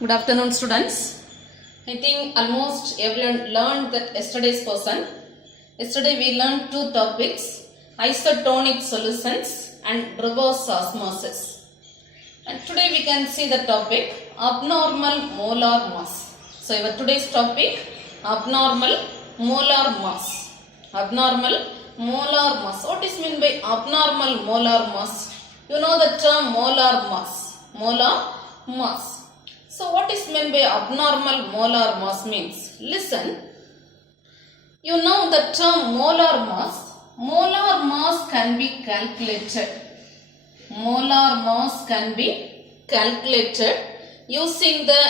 Good afternoon, students. I think almost everyone learned that yesterday's person. Yesterday we learned two topics, isotonic solutions and reverse osmosis. And today we can see the topic abnormal molar mass. So our today's topic abnormal molar mass. Abnormal molar mass. What is meant by abnormal molar mass? You know the term molar mass. Molar mass. So what is meant by abnormal molar mass means? Listen. You know the term molar mass. Molar mass can be calculated. Molar mass can be calculated using the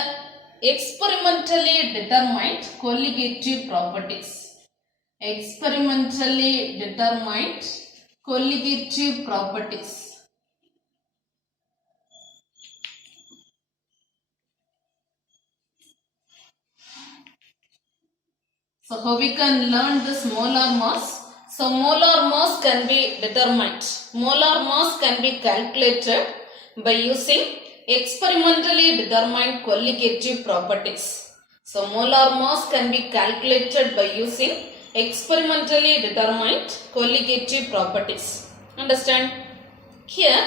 experimentally determined colligative properties. Experimentally determined colligative properties. So how we can learn this molar mass? So molar mass can be determined. Molar mass can be calculated by using experimentally determined colligative properties. So molar mass can be calculated by using experimentally determined colligative properties. Understand? Here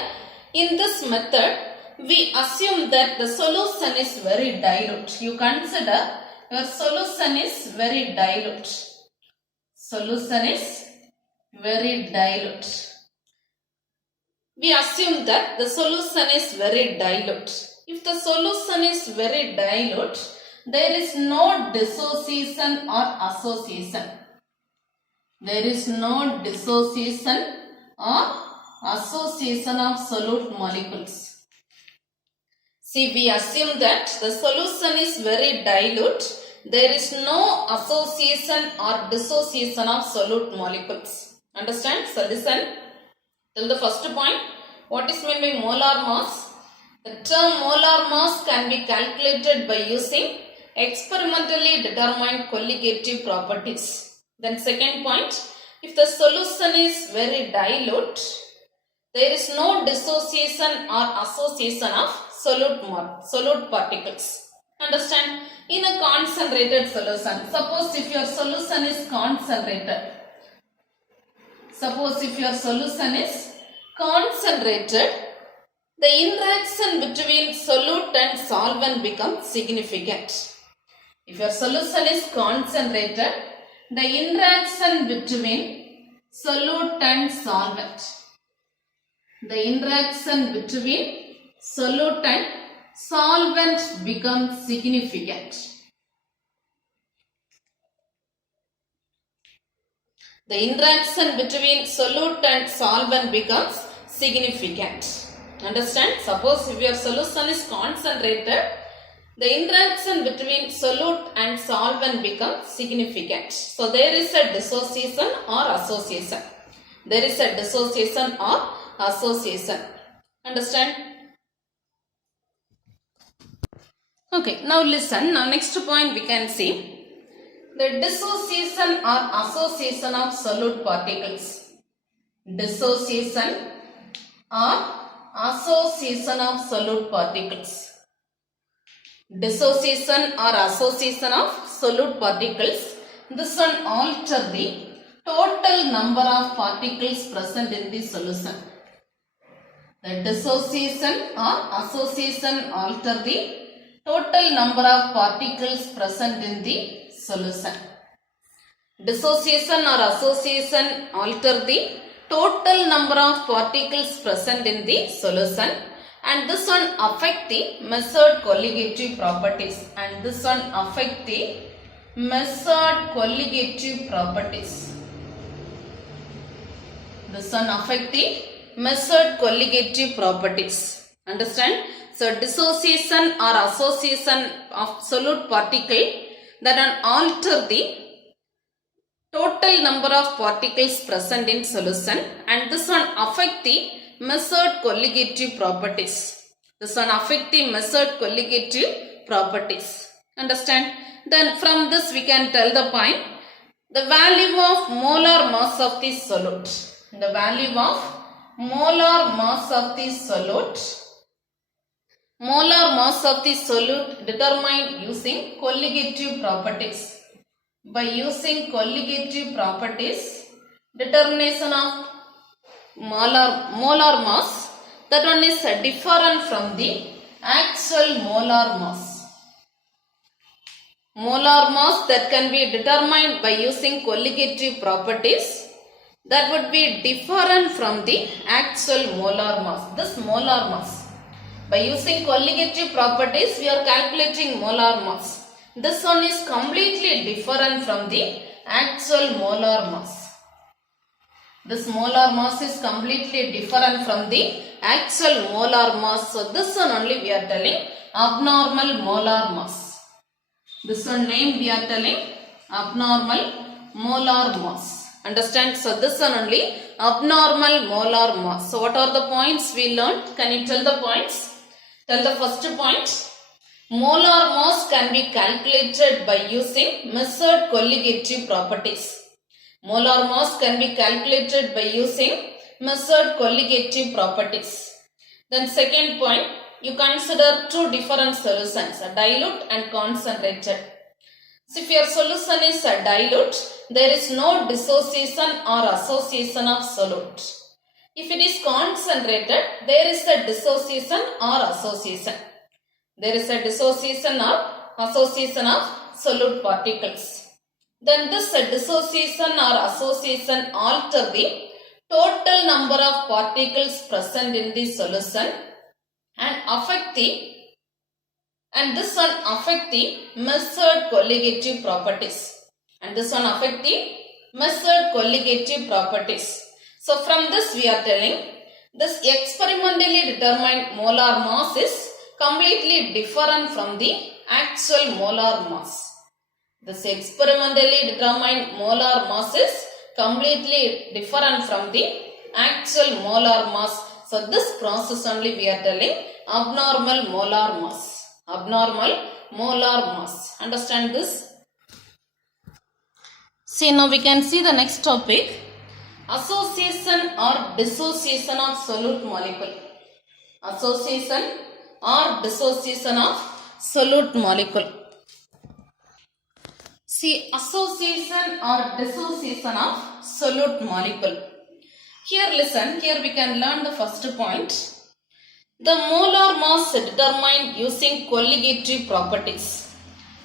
in this method we assume that the solution is very dilute. You consider your solution is very dilute. Solution is very dilute. We assume that the solution is very dilute. If the solution is very dilute, there is no dissociation or association. There is no dissociation or association of solute molecules. See, we assume that the solution is very dilute. There is no association or dissociation of solute molecules. Understand? So listen till the first point. What is meant by molar mass? The term molar mass can be calculated by using experimentally determined colligative properties. Then second point, if the solution is very dilute, there is no dissociation or association of solute particles. Understand? In a concentrated solution, suppose if your solution is concentrated, the interaction between solute and solvent becomes significant. If your solution is concentrated, the interaction between solute and solvent, solute and solvent becomes significant. The interaction between solute and solvent becomes significant. Understand? Suppose if your solution is concentrated, the interaction between solute and solvent becomes significant. So there is a dissociation or association. There is a dissociation or association. Understand? Okay, now listen. Now next point we can see the dissociation or association of solute particles. Dissociation or association of solute particles. Dissociation or association of solute particles. This one alter the total number of particles present in the solution. The dissociation or association alter the total number of particles present in the solution. Dissociation or association alter the total number of particles present in the solution, and this one affect the measured colligative properties, Understand? So dissociation or association of solute particle that alter the total number of particles present in solution, and this one affect the measured colligative properties. Understand? Then from this we can tell the point, the value of molar mass of the solute. The value of molar mass of the solute Molar mass of the solute determined using colligative properties. By using colligative properties, determination of molar mass, that one is different from the actual molar mass. Molar mass that can be determined by using colligative properties, that would be different from the actual molar mass. This molar mass. By using colligative properties, we are calculating molar mass. This one is completely different from the actual molar mass. This molar mass is completely different from the actual molar mass. So, this one only we are telling abnormal molar mass. This one name we are telling abnormal molar mass. Understand? So, this one only abnormal molar mass. So, what are the points we learned? Can you tell the points? Tell the first point. Molar mass can be calculated by using measured colligative properties. Molar mass can be calculated by using measured colligative properties. Then second point, you consider two different solutions, a dilute and concentrated. So if your solution is a dilute, there is no dissociation or association of solute. If it is concentrated, there is a dissociation or association. There is a dissociation or association of solute particles. Then this dissociation or association alter the total number of particles present in the solution and this one affect the measured colligative properties. And this one affect the measured colligative properties. So from this we are telling this experimentally determined molar mass is completely different from the actual molar mass. This experimentally determined molar mass is completely different from the actual molar mass. So this process only we are telling abnormal molar mass. Abnormal molar mass. Understand this? See, now we can see the next topic. Association or dissociation of solute molecule. Association or dissociation of solute molecule. See, association or dissociation of solute molecule. Here listen, here we can learn the first point. The molar mass determined using colligative properties.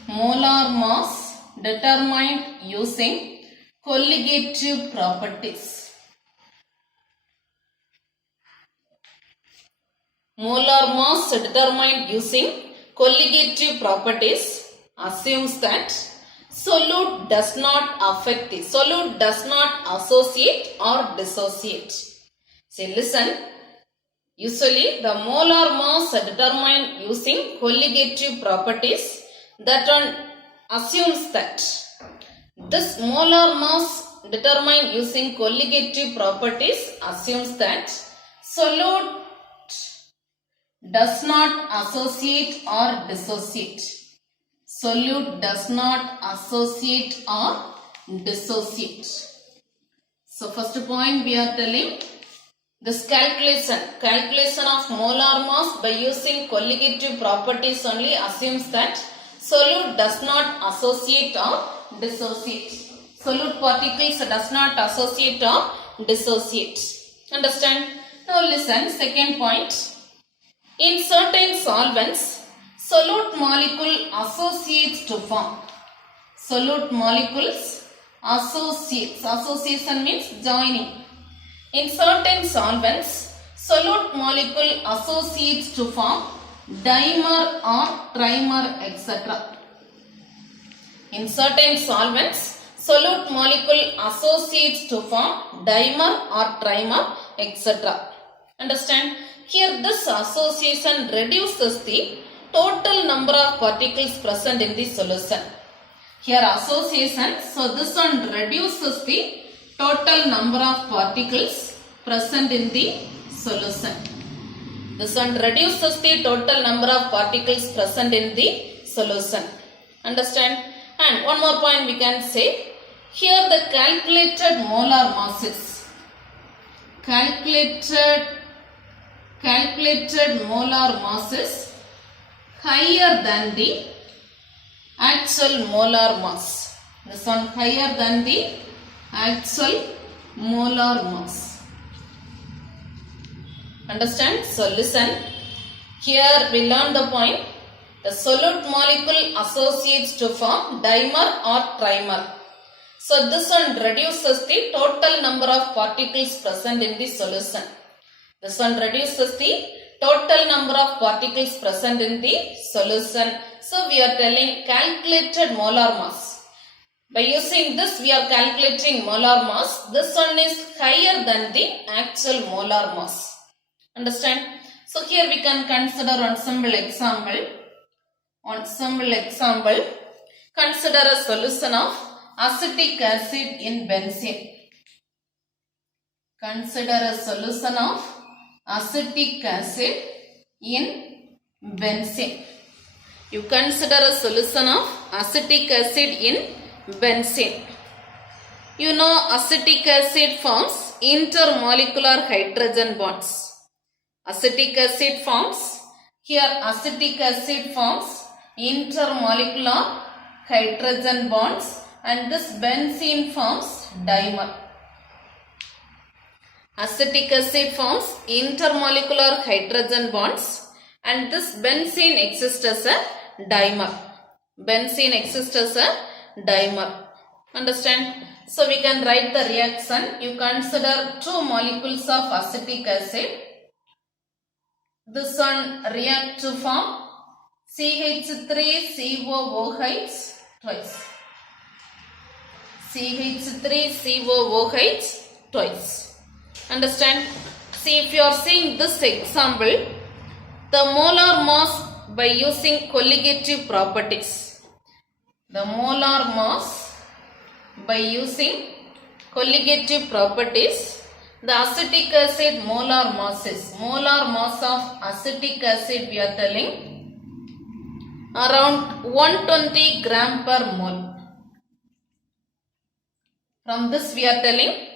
Molar mass determined using colligative properties. Molar mass determined using colligative properties assumes that solute does not affect the solute does not associate or dissociate. Say listen. Usually the molar mass determined using colligative properties, that one assumes that this molar mass determined using colligative properties assumes that solute does not associate or dissociate. Solute does not associate or dissociate. So first point we are telling this calculation of molar mass by using colligative properties only assumes that solute does not associate or dissociate. Solute particles does not associate or dissociate. Understand? Now listen, second point. In certain solvents, solute molecule associates to form. Solute molecules associates. Association means joining. In certain solvents, solute molecule associates to form dimer or trimer, etc. In certain solvents, solute molecule associates to form dimer or trimer, etc. Understand? Here this association reduces the total number of particles present in the solution. Here association, so this one reduces the total number of particles present in the solution. This one reduces the total number of particles present in the solution. Understand? And one more point we can say. Here the calculated molar masses. Calculated molar masses higher than the actual molar mass. This one higher than the actual molar mass. Understand? So listen. Here we learn the point. The solute molecule associates to form dimer or trimer. So this one reduces the total number of particles present in the solution. This one reduces the total number of particles present in the solution. So we are telling calculated molar mass. By using this we are calculating molar mass. This one is higher than the actual molar mass. Understand? So here we can consider one simple example. On simple example, consider a solution of acetic acid in benzene. Consider a solution of acetic acid in benzene. You consider a solution of acetic acid in benzene. You know acetic acid forms intermolecular hydrogen bonds. Acetic acid forms, here acetic acid forms intermolecular hydrogen bonds and this benzene forms dimer. Acetic acid forms intermolecular hydrogen bonds and this benzene exists as a dimer. Benzene exists as a dimer. Understand? So we can write the reaction. You consider two molecules of acetic acid. This one react to form CH3COOH twice. CH3COOH twice. Understand? See, if you are seeing this example, the molar mass by using colligative properties. The molar mass by using colligative properties. The acetic acid molar mass is, molar mass of acetic acid we are telling around 120 gram per mole. From this we are telling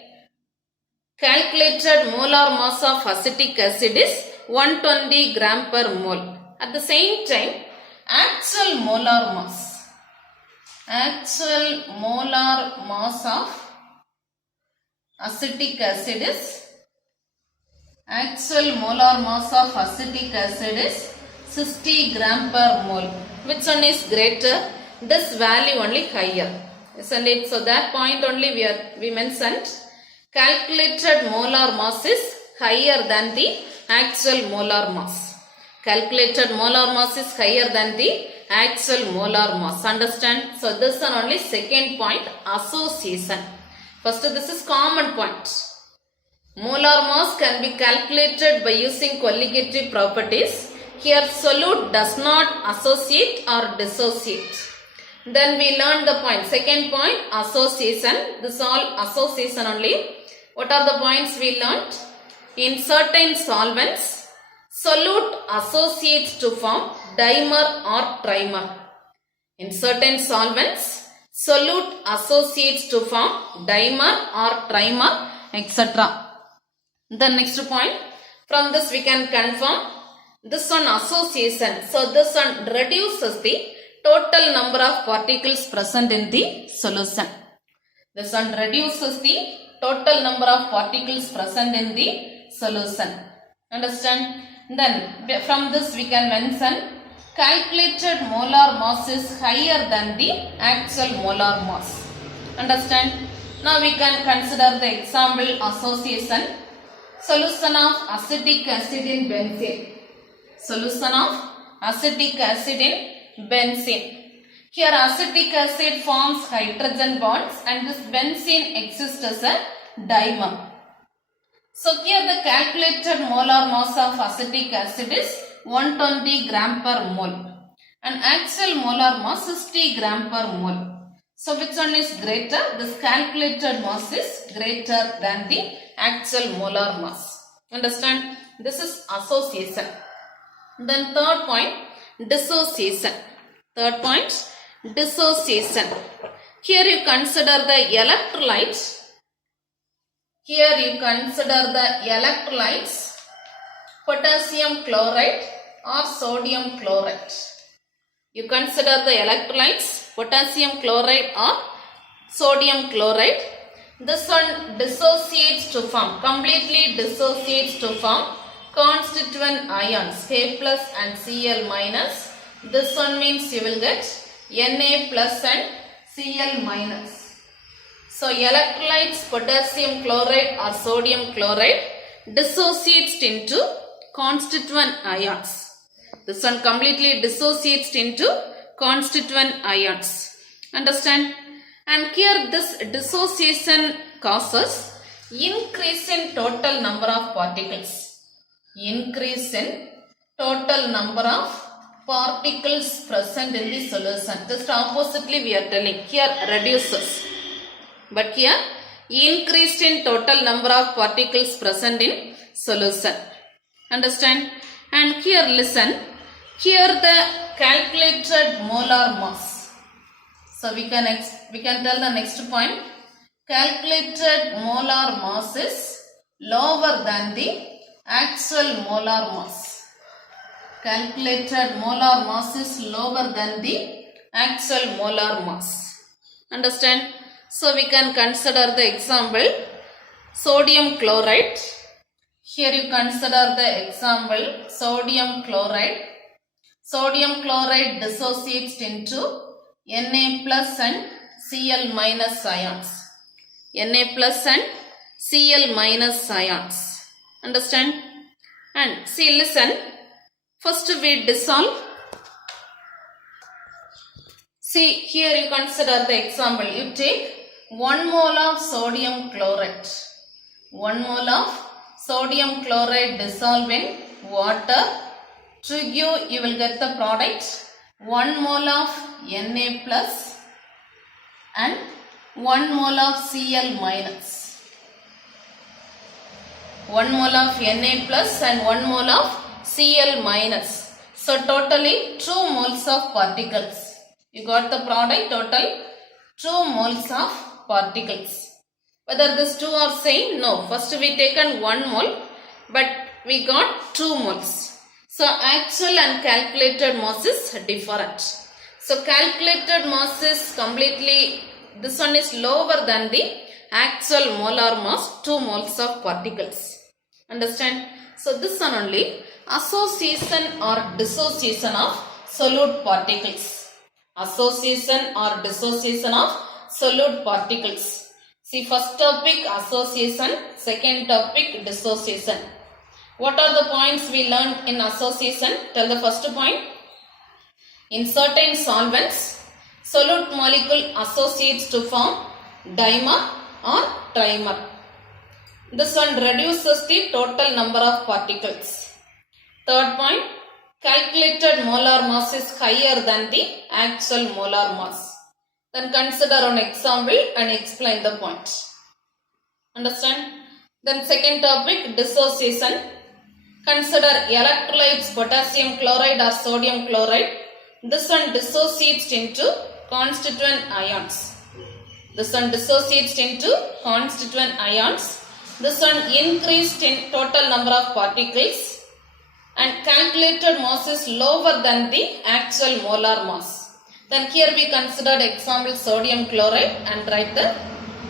calculated molar mass of acetic acid is 120 gram per mole. At the same time, actual molar mass of acetic acid is, actual molar mass of acetic acid is 60 gram per mole. Which one is greater? This value only higher, isn't it? So that point only we mentioned. Calculated molar mass is higher than the actual molar mass. Calculated molar mass is higher than the actual molar mass. Understand? So this one only second point, association. First, this is common point. Molar mass can be calculated by using colligative properties. Here solute does not associate or dissociate. Then we learned the point. Second point, association. This all association only. What are the points we learned? In certain solvents, solute associates to form dimer or trimer. In certain solvents, solute associates to form dimer or trimer, etc. The next point, from this we can confirm this one association. So this one reduces the total number of particles present in the solution. This one reduces the total number of particles present in the solution. Understand? Then from this we can mention calculated molar mass is higher than the actual molar mass. Understand? Now we can consider the example association. Solution of acetic acid in benzene. Solution of acetic acid in benzene. Here acetic acid forms hydrogen bonds and this benzene exists as a dimer. So here the calculated molar mass of acetic acid is 120 gram per mole and actual molar mass is 60 gram per mole. So which one is greater? This calculated mass is greater than the actual molar mass. Understand? This is association. Then third point, dissociation. Third point, dissociation. Here you consider the electrolytes. Here you consider the electrolytes, potassium chloride or sodium chloride. You consider the electrolytes, potassium chloride or sodium chloride. This one dissociates to form, completely dissociates to form constituent ions K plus and Cl minus. This one means you will get Na plus and Cl minus. So electrolytes, potassium chloride or sodium chloride dissociates into constituent ions. This one completely dissociates into constituent ions. Understand? And here this dissociation causes increase in total number of particles. Increase in total number of particles present in the solution. Just oppositely we are telling. Here reduces. But here increased in total number of particles present in solution. Understand? And here listen. Here the calculated molar mass. So we can tell the next point. Calculated molar mass is lower than the actual molar mass. Calculated molar mass is lower than the actual molar mass. Understand? So we can consider the example sodium chloride. Here you consider the example sodium chloride. Sodium chloride dissociates into Na plus and Cl minus ions. Na plus and Cl minus ions. Understand? And see, listen. First we dissolve. See, here you consider the example. You take 1 mole of sodium chloride. 1 mole of sodium chloride dissolve in water. To you will get the product 1 mole of Na plus and 1 mole of Cl minus. 1 mole of Na plus and 1 mole of Cl minus. So totally 2 moles of particles. You got the product total 2 moles of particles. Whether these two are same? No. First we taken 1 mole but we got 2 moles. So actual and calculated mass is different. So calculated mass is completely, this one is lower than the actual molar mass, 2 moles of particles. Understand? So this one only association or dissociation of solute particles. Association or dissociation of solute particles. See, first topic association, second topic dissociation. What are the points we learned in association? Tell the first point. In certain solvents, solute molecule associates to form dimer or trimer. This one reduces the total number of particles. Third point, calculated molar mass is higher than the actual molar mass. Then consider an example and explain the point. Understand? Then second topic, dissociation. Consider electrolytes, potassium chloride or sodium chloride. This one dissociates into constituent ions. This one dissociates into constituent ions. This one increased in total number of particles. And calculated mass is lower than the actual molar mass. Then here we considered example sodium chloride and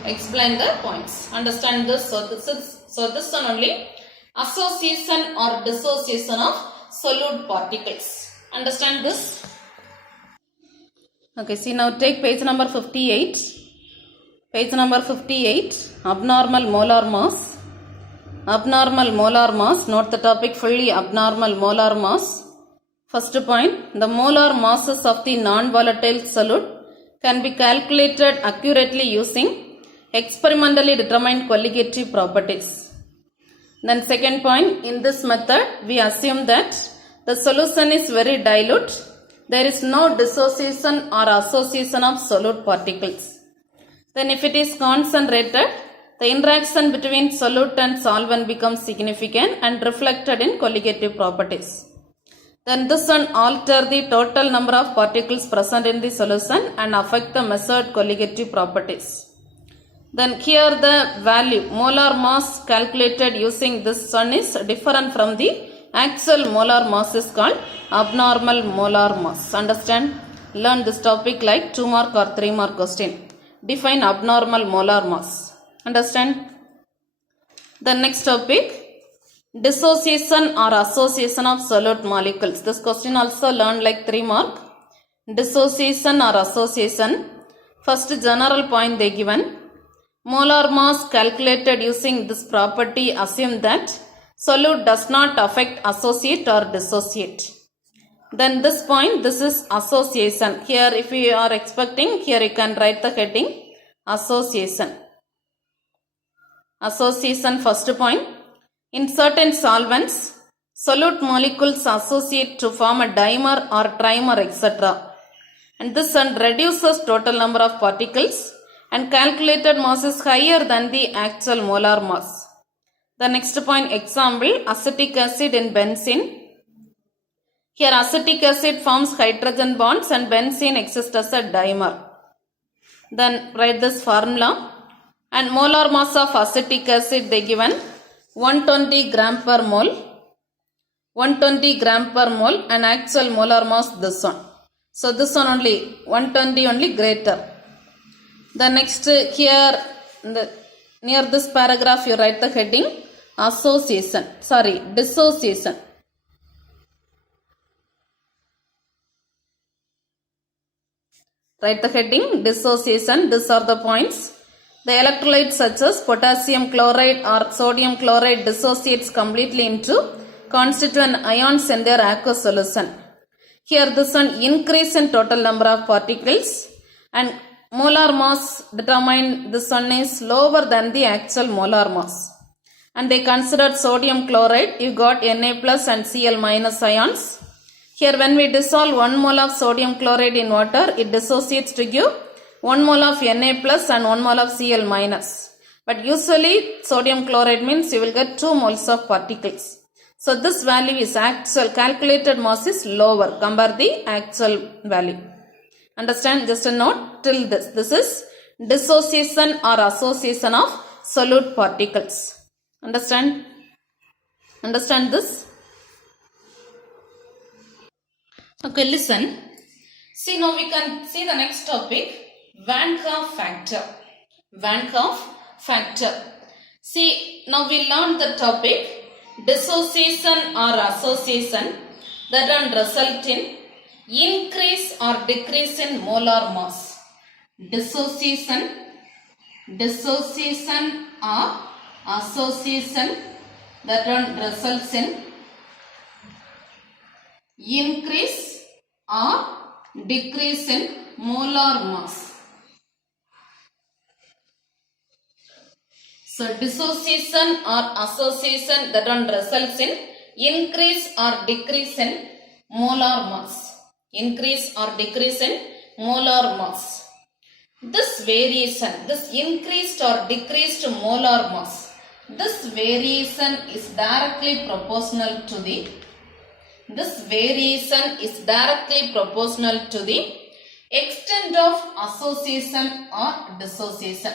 explain the points. Understand this? So this one only association or dissociation of solute particles. Understand this? Okay, see, now take page number 58. Page number 58, abnormal molar mass. Abnormal molar mass, note the topic fully, abnormal molar mass. First point, the molar masses of the non-volatile solute can be calculated accurately using experimentally determined colligative properties. Then second point, in this method we assume that the solution is very dilute. There is no dissociation or association of solute particles. Then if it is concentrated, the interaction between solute and solvent becomes significant and reflected in colligative properties. Then this one alter the total number of particles present in the solution and affect the measured colligative properties. Then here the value molar mass calculated using this one is different from the actual molar mass is called abnormal molar mass. Understand? learn this topic like 2 mark or 3 mark question. Define abnormal molar mass. Understand? The next topic, dissociation or association of solute molecules. This question also learned like 3 mark. Dissociation or association. First general point they given. Molar mass calculated using this property assume that solute does not affect associate or dissociate. Then this point, this is association. Here if you are expecting, here you can write the heading association. Association first point. In certain solvents, solute molecules associate to form a dimer or trimer, etc. And this reduces total number of particles and calculated mass is higher than the actual molar mass. The next point, example, acetic acid in benzene. Here acetic acid forms hydrogen bonds and benzene exists as a dimer. Then write this formula. And molar mass of acetic acid they given 120 gram per mole. 120 gram per mole and actual molar mass this one. So this one only 120 only greater. The next here near this paragraph you write the heading dissociation. Write the heading dissociation. These are the points. The electrolytes such as potassium chloride or sodium chloride dissociates completely into constituent ions in their aqueous solution. Here this one increase in total number of particles and molar mass determined this one is lower than the actual molar mass. And they considered sodium chloride, you got Na plus and Cl minus ions. Here when we dissolve 1 mole of sodium chloride in water, it dissociates to give 1 mole of Na plus and 1 mole of Cl minus. But usually sodium chloride means you will get 2 moles of particles. So this value is actual, calculated mass is lower, compare the actual value. Understand? Just a note till this. This is dissociation or association of solute particles. Understand? Understand this? Okay, listen. See, now we can see the next topic, Van Hoff factor. Van Hoff factor. See, now we learned the topic, dissociation or association that can result in increase or decrease in molar mass. Dissociation or association that can results in increase or decrease in molar mass. So dissociation or association that one results in increase or decrease in molar mass. Increase or decrease in molar mass. This variation, this increased or decreased molar mass, this variation is directly proportional to the extent of association or dissociation.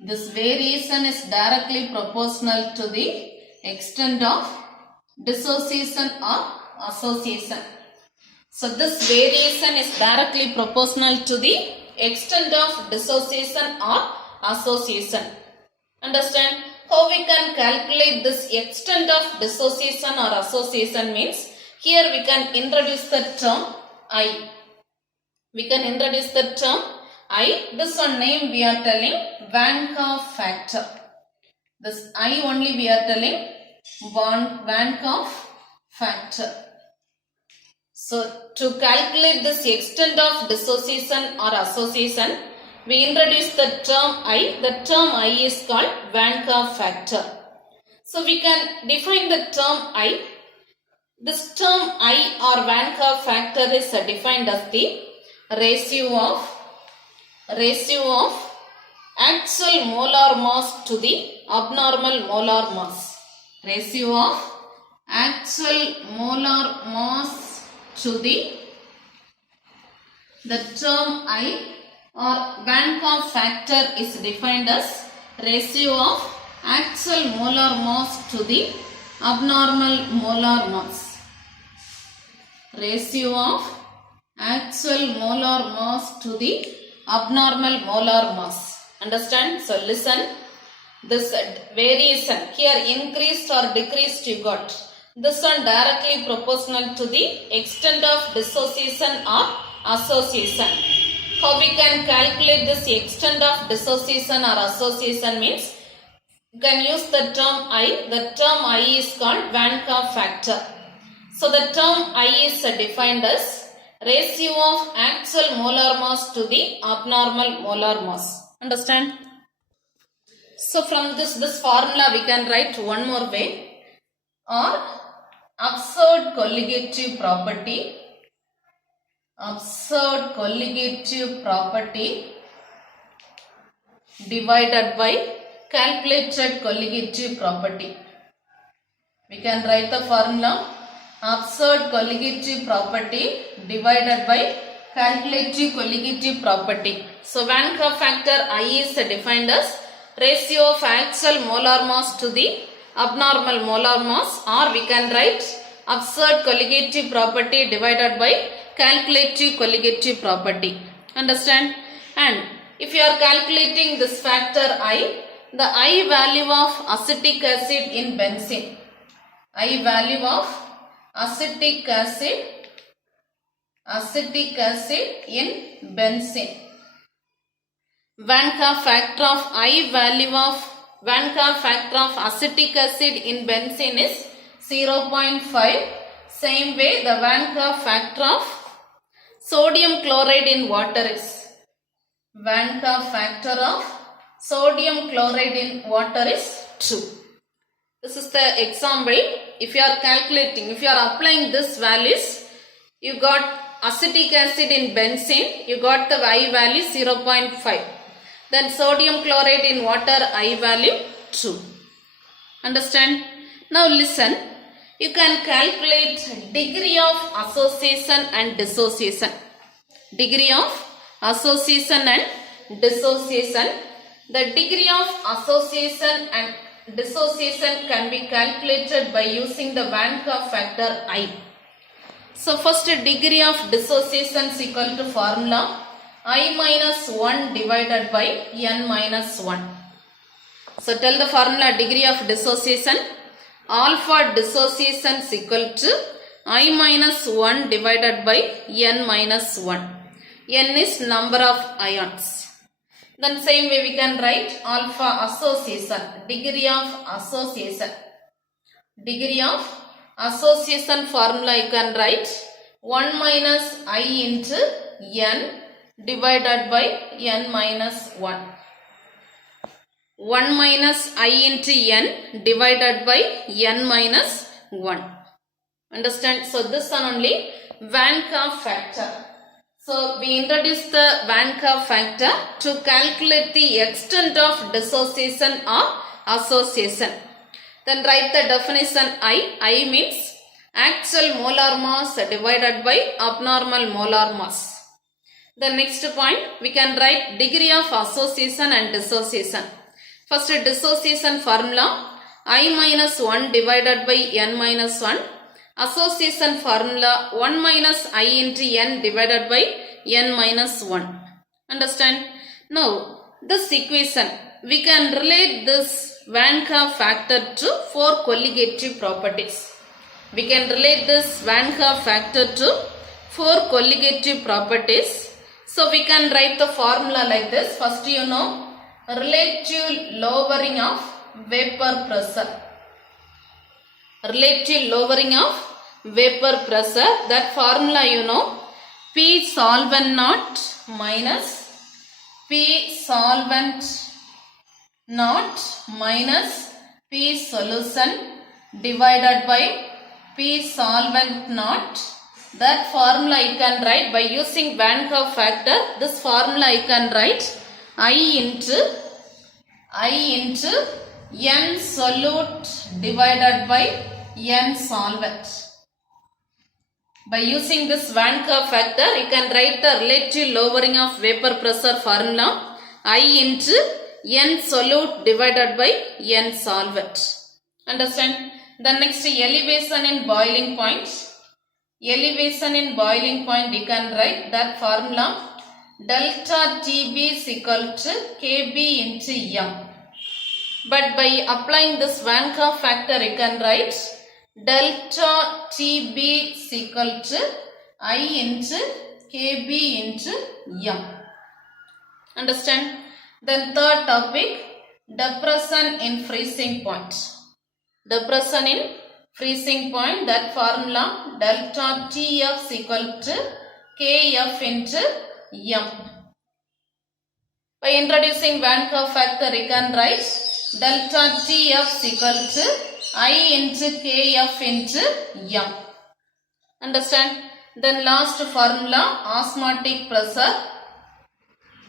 This variation is directly proportional to the extent of dissociation or association. So this variation is directly proportional to the extent of dissociation or association. Understand? How we can calculate this extent of dissociation or association means, here we can introduce the term I. We can introduce the term I. This one name we are telling Van Hoff factor. This I only we are telling Van Hoff factor. So to calculate this extent of dissociation or association, we introduce the term I. The term I is called Van Hoff factor. So we can define the term I. This term I or Van Hoff factor is defined as the ratio of actual molar mass to the abnormal molar mass. Ratio of actual molar mass to the term I or Van Hoff factor is defined as ratio of actual molar mass to the abnormal molar mass. Ratio of actual molar mass to the abnormal molar mass. Understand? So listen, this variation here, increased or decreased, you got this one directly proportional to the extent of dissociation or association. How we can calculate this extent of dissociation or association means you can use the term I. The term I is called Van Hoff factor. So the term I is defined as ratio of actual molar mass to the abnormal molar mass. Understand? So from this formula we can write one more way, or absurd colligative property divided by calculated colligative property. We can write the formula absurd colligative property divided by calculative colligative property. So Van Hoff factor I is defined as ratio of actual molar mass to the abnormal molar mass, or we can write absurd colligative property divided by calculative colligative property. Understand? And if you are calculating this factor I, the I value of acetic acid in benzene, I value of acetic acid in benzene. Van Hoff factor of I value of Van Hoff factor of acetic acid in benzene is 0.5. Same way the Van Hoff factor of sodium chloride in water is Van Hoff factor of sodium chloride in water is 2. This is the example. If you are calculating, if you are applying this values, you got acetic acid in benzene, you got the I value 0.5. Then sodium chloride in water I value 2. Understand? Now listen, you can calculate degree of association and dissociation. Degree of association and dissociation. The degree of association and dissociation can be calculated by using the Van Hoff factor I. So first, degree of dissociation is equal to formula I minus 1 divided by n minus 1. So tell the formula degree of dissociation. Alpha dissociation is equal to I minus 1 divided by n minus 1. N is number of ions. Then same way we can write alpha association, degree of association. Degree of association formula you can write 1 minus I into n divided by n minus 1. 1 minus I into n divided by n minus 1. Understand? So this one only Van Hoff factor. So we introduce the Van Hoff factor to calculate the extent of dissociation or association. Then write the definition I. I means actual molar mass divided by abnormal molar mass. The next point we can write degree of association and dissociation. First, dissociation formula I minus 1 divided by n minus 1. Association formula 1 minus I into n divided by n minus 1. Understand? Now this equation we can relate this Van Hoff factor to 4 colligative properties. We can relate this Van Hoff factor to 4 colligative properties. So we can write the formula like this. First, you know, relative lowering of vapor pressure. Relative lowering of vapor pressure. That formula you know, P solvent naught minus P solvent naught minus P solution divided by P solvent naught. That formula you can write by using Van Hoff factor. This formula you can write I into n solute divided by n solvent. By using this Van Hoff factor, you can write the relative lowering of vapor pressure formula I into n solute divided by n solvent. Understand? The next, elevation in boiling point. elevation in boiling point, we can write that formula delta TB is equal to KB into M. But by applying this Van Hoff factor, you can write delta TB is equal to I into KB into M. Understand? Then third topic, depression in freezing point. Depression in freezing point, that formula delta TF is equal to KF into M. By introducing Van Hoff factor, you can write delta TF is equal to I into KF into M. Understand? Then last formula, osmotic pressure.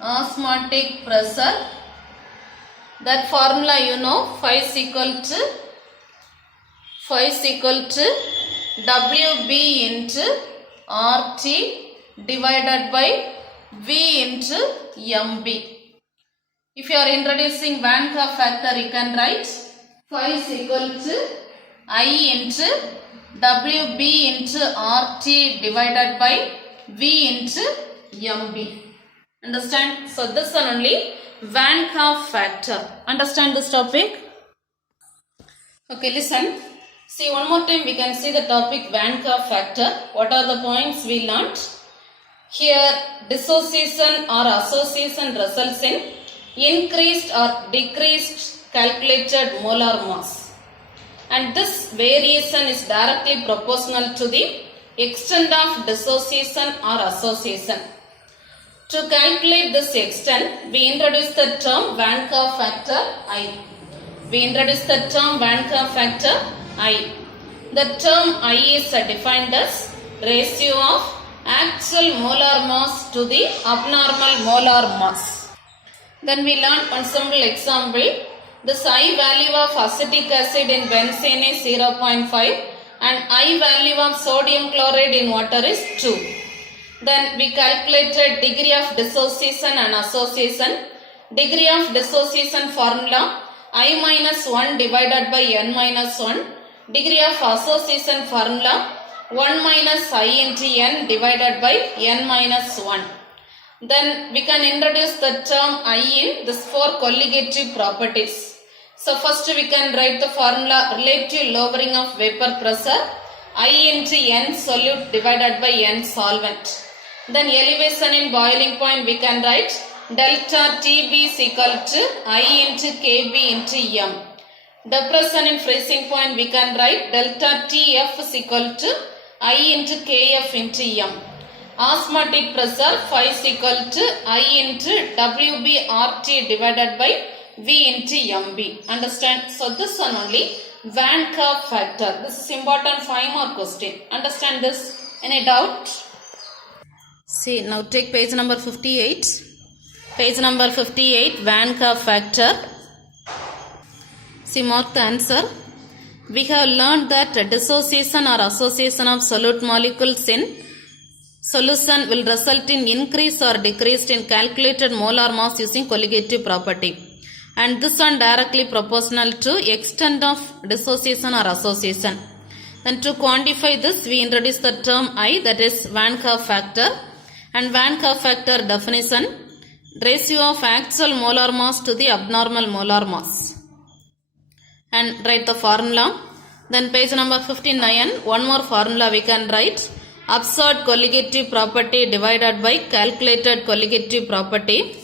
Osmotic pressure, that formula you know, phi is equal to WB into RT divided by V into MB. If you are introducing Van Hoff factor, you can write phi is equal to I into WB into RT divided by V into MB. Understand? So this one only Van Hoff factor. Understand this topic? Okay, listen. See, one more time we can see the topic Van Hoff factor. What are the points we learnt? Here, dissociation or association results in increased or decreased calculated molar mass. And this variation is directly proportional to the extent of dissociation or association. To calculate this extent, we introduce the term Van Hoff factor I. The term I is defined as ratio of actual molar mass to the abnormal molar mass. Then we learn one simple example. This I value of acetic acid in benzene is 0.5 and I value of sodium chloride in water is 2. Then we calculated degree of dissociation and association. Degree of dissociation formula I minus 1 divided by n minus 1. Degree of association formula 1 minus I into n divided by n minus 1. Then we can introduce the term I in this 4 colligative properties. So first we can write the formula relative lowering of vapor pressure I into n solute divided by n solvent. Then elevation in boiling point, we can write delta TB is equal to I into KB into M. Depression in freezing point, we can write delta TF is equal to I into KF into M. Osmotic pressure phi is equal to I into WB RT divided by V into MB. Understand? So this one only Van Hoff factor. This is important 5 more question. Understand this? Any doubt? See, now take page number 58. Page number 58, Van Hoff factor. See, mark the answer. We have learned that dissociation or association of solute molecules in solution will result in increase or decrease in calculated molar mass using colligative property. And this one directly proportional to extent of dissociation or association. Then to quantify this, we introduce the term I, that is Van Hoff factor. And Van Hoff factor definition, ratio of actual molar mass to the abnormal molar mass. And write the formula. Then page number 59, one more formula we can write. Absurd colligative property divided by calculated colligative property.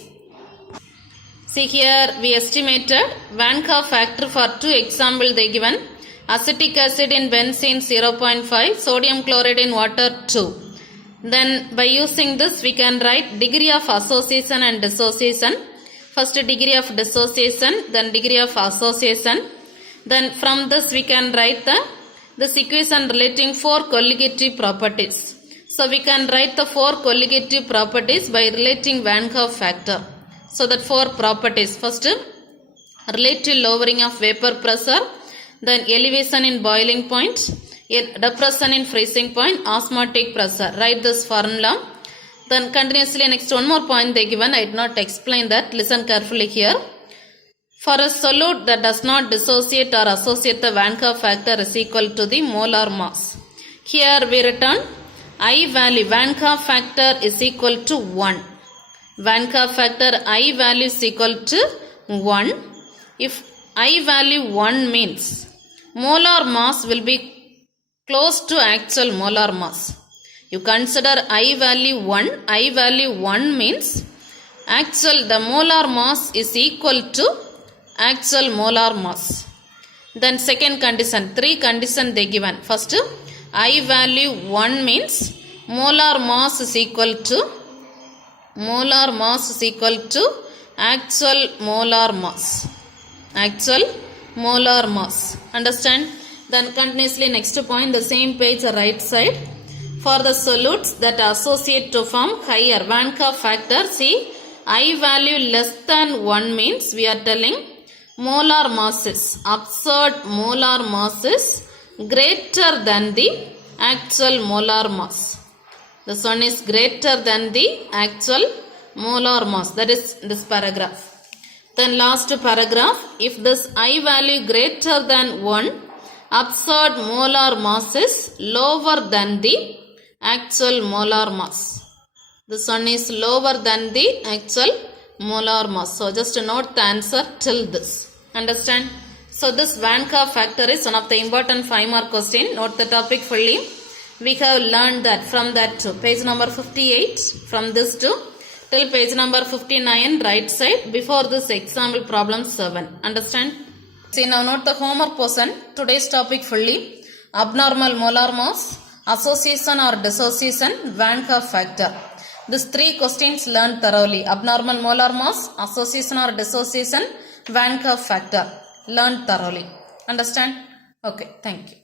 See, here we estimated Van Hoff factor for 2 examples they given. Acetic acid in benzene 0.5, sodium chloride in water 2. Then by using this we can write degree of association and dissociation. First degree of dissociation, then degree of association. Then from this we can write this equation relating 4 colligative properties. So we can write the 4 colligative properties by relating Van Hoff factor. So that 4 properties. First, relative lowering of vapor pressure, then elevation in boiling point, depression in freezing point, osmotic pressure. Write this formula. Then continuously next one more point they given. I did not explain that. Listen carefully here. For a solute that does not dissociate or associate, the Van Hoff factor is equal to the molar mass. Here we return I value, Van Hoff factor is equal to 1. Van Hoff factor I value is equal to 1. If I value 1 means molar mass will be close to actual molar mass. You consider I value 1 means the molar mass is equal to actual molar mass. Then second condition, 3 condition they given. First, I value 1 means molar mass is equal to actual molar mass. Understand? Then continuously next point, the same page right side. For the solutes that associate to form higher Van Hoff factor, see I value less than 1 means we are telling molar masses, absurd molar masses greater than the actual molar mass. This one is greater than the actual molar mass. That is this paragraph. Then last paragraph, if this I value greater than 1, absurd molar mass is lower than the actual molar mass. This one is lower than the actual molar mass. So just note the answer till this. Understand? So this Van Hoff factor is one of the important 5-mark question. Note the topic fully. We have learned that from that to page number 58, from this to till page number 59 right side, before this example problem 7. Understand? See, now note the homework portion. Today's topic fully. Abnormal molar mass, association or dissociation, Van Hoff factor. These 3 questions learned thoroughly. Abnormal molar mass, association or dissociation, Van Hoff factor. Learned thoroughly. Understand? Okay, thank you.